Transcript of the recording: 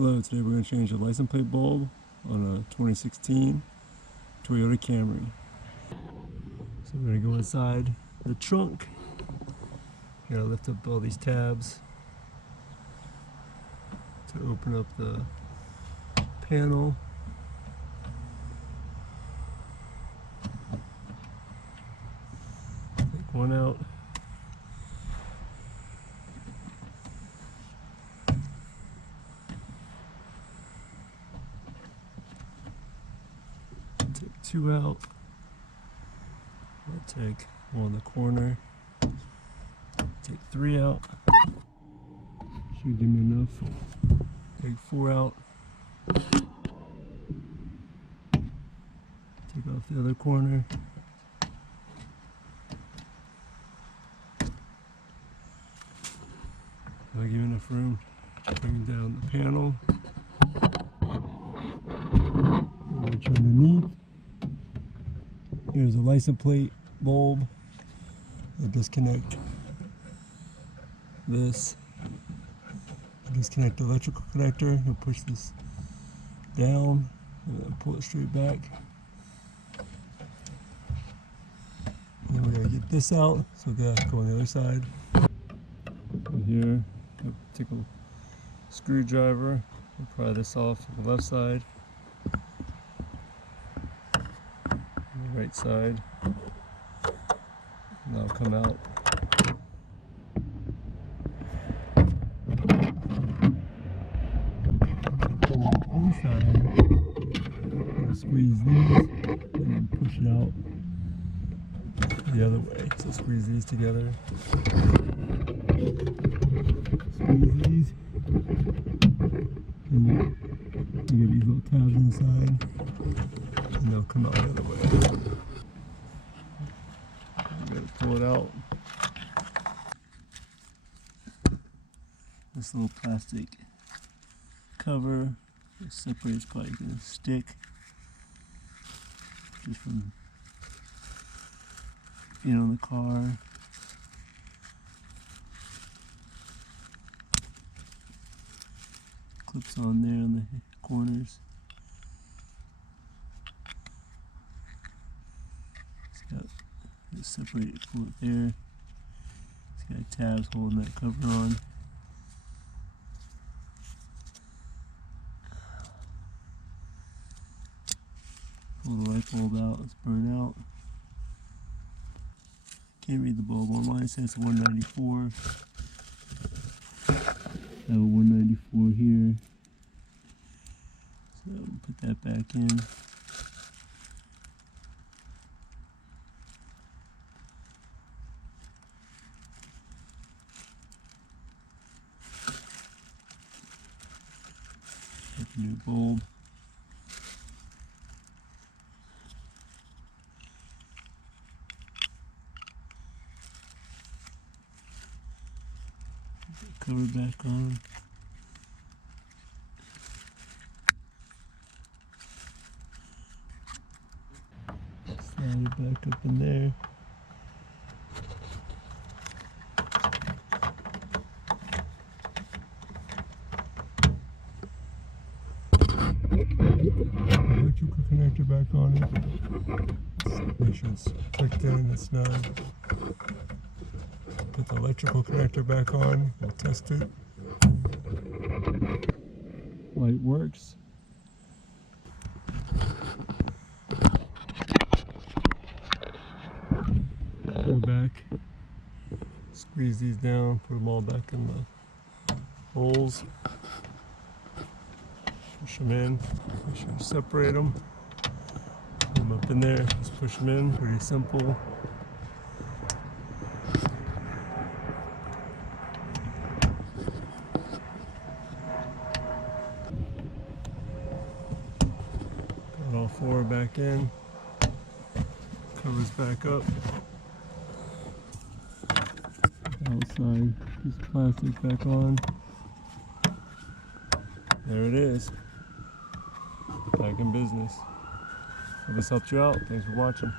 Hello, today we're going to change the license plate bulb on a 2016 Toyota Camry. So we're going to go inside the trunk. Here, I'll lift up all these tabs to open up the panel. Take one out. Take two out. I'll take one in the corner. Take three out. Should give me enough. Take four out. Take off the other corner. I'll give you enough room. Bring down the panel. Reach underneath. Here's a license plate bulb. I'll disconnect this. Disconnect the electrical connector. You'll push this down and then pull it straight back. And then we gotta get this out, so we gotta go on the other side. And here, take a screwdriver and pry this off on the left side. Right side, and that'll come out. Inside, squeeze these and then push it out the other way. So squeeze these together. Squeeze these, and you get these little tabs inside, and they'll come out the other way. Pull it out. This little plastic cover separates, probably going to stick just from being on the car. Clips on there on the corners. It's got separate it, pull it there. It's got tabs holding that cover on. Pull the light bulb out, it's burned out. Can't read the bulb online, it says 194. I have a 194 here. So put that back in. New bulb. Cover back on. Slide it back up in there. Electrical connector back on it. Make sure it's clicked in and snug. Put the electrical connector back on. We'll test it. Light works. Pull back. Squeeze these down. Put them all back in the holes. Push them in, make sure you separate them. Put them up in there, just push them in, pretty simple. Got all four back in, covers back up. Outside, just plastic back on. There it is. Back in business. Hope this helped you out. Thanks for watching.